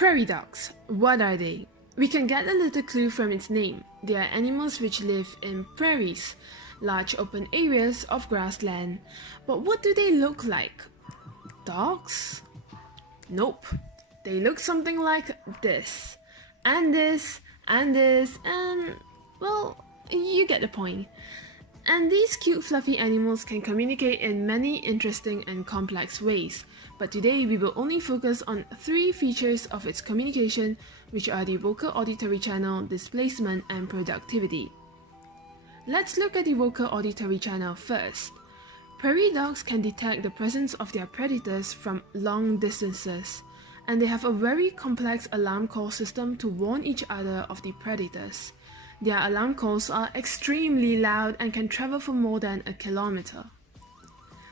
Prairie dogs. What are they? We can get a little clue from its name. They are animals which live in prairies, large open areas of grassland. But what do they look like? Dogs? Nope. They look something like this. And this, and this, and well, you get the point. And these cute fluffy animals can communicate in many interesting and complex ways, but today we will only focus on 3 features of its communication, which are the vocal auditory channel, displacement, and productivity. Let's look at the vocal auditory channel first. Prairie dogs can detect the presence of their predators from long distances, and they have a very complex alarm call system to warn each other of the predators. Their alarm calls are extremely loud and can travel for more than a kilometer.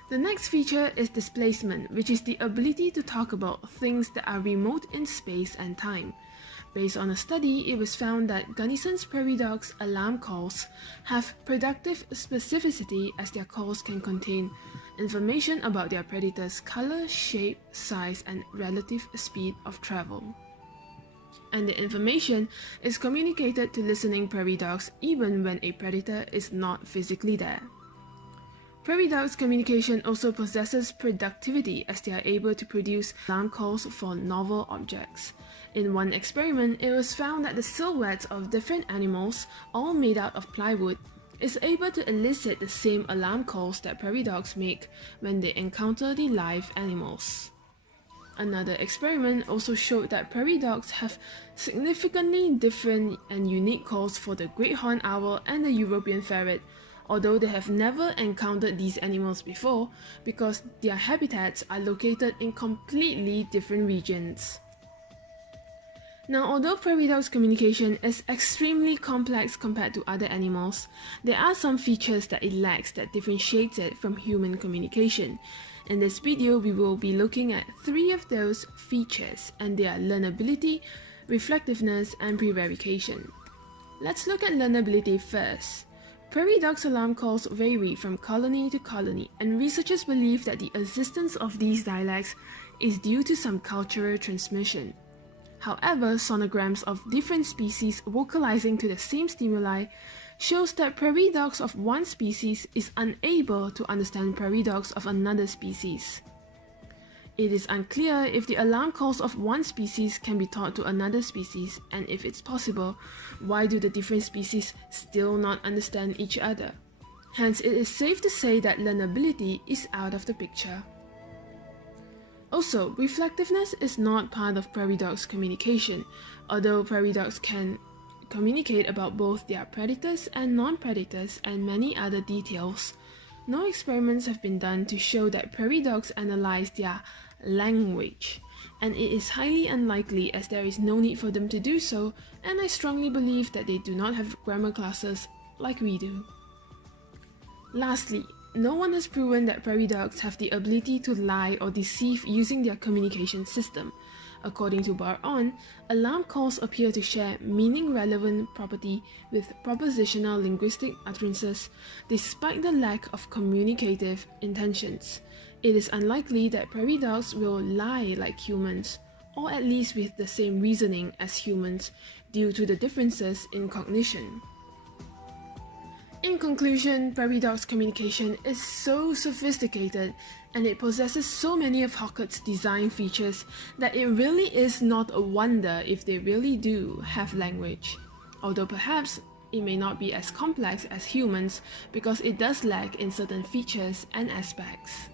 The next feature is displacement, which is the ability to talk about things that are remote in space and time. Based on a study, it was found that Gunnison's prairie dogs' alarm calls have productive specificity, as their calls can contain information about their predators' color, shape, size, and relative speed of travel. And the information is communicated to listening prairie dogs even when a predator is not physically there. Prairie dogs' communication also possesses productivity, as they are able to produce alarm calls for novel objects. In one experiment, it was found that the silhouettes of different animals, all made out of plywood, is able to elicit the same alarm calls that prairie dogs make when they encounter the live animals. Another experiment also showed that prairie dogs have significantly different and unique calls for the great horned owl and the European ferret, although they have never encountered these animals before because their habitats are located in completely different regions. Now, although prairie dogs' communication is extremely complex compared to other animals, there are some features that it lacks that differentiates it from human communication. In this video, we will be looking at 3 of those features, and they are learnability, reflectiveness, and prevarication. Let's look at learnability first. Prairie dogs' alarm calls vary from colony to colony, and researchers believe that the existence of these dialects is due to some cultural transmission. However, sonograms of different species vocalizing to the same stimuli shows that prairie dogs of one species is unable to understand prairie dogs of another species. It is unclear if the alarm calls of one species can be taught to another species, and if it's possible, why do the different species still not understand each other? Hence, it is safe to say that learnability is out of the picture. Also, reflectiveness is not part of prairie dogs' communication, although prairie dogs can communicate about both their predators and non-predators and many other details. No experiments have been done to show that prairie dogs analyze their language, and it is highly unlikely, as there is no need for them to do so, and I strongly believe that they do not have grammar classes like we do. Lastly, no one has proven that prairie dogs have the ability to lie or deceive using their communication system. According to Bar-On, alarm calls appear to share meaning-relevant property with propositional linguistic utterances despite the lack of communicative intentions. It is unlikely that prairie dogs will lie like humans, or at least with the same reasoning as humans, due to the differences in cognition. In conclusion, prairie dogs' communication is so sophisticated and it possesses so many of Hockett's design features that it really is not a wonder if they really do have language. Although perhaps it may not be as complex as humans because it does lack in certain features and aspects.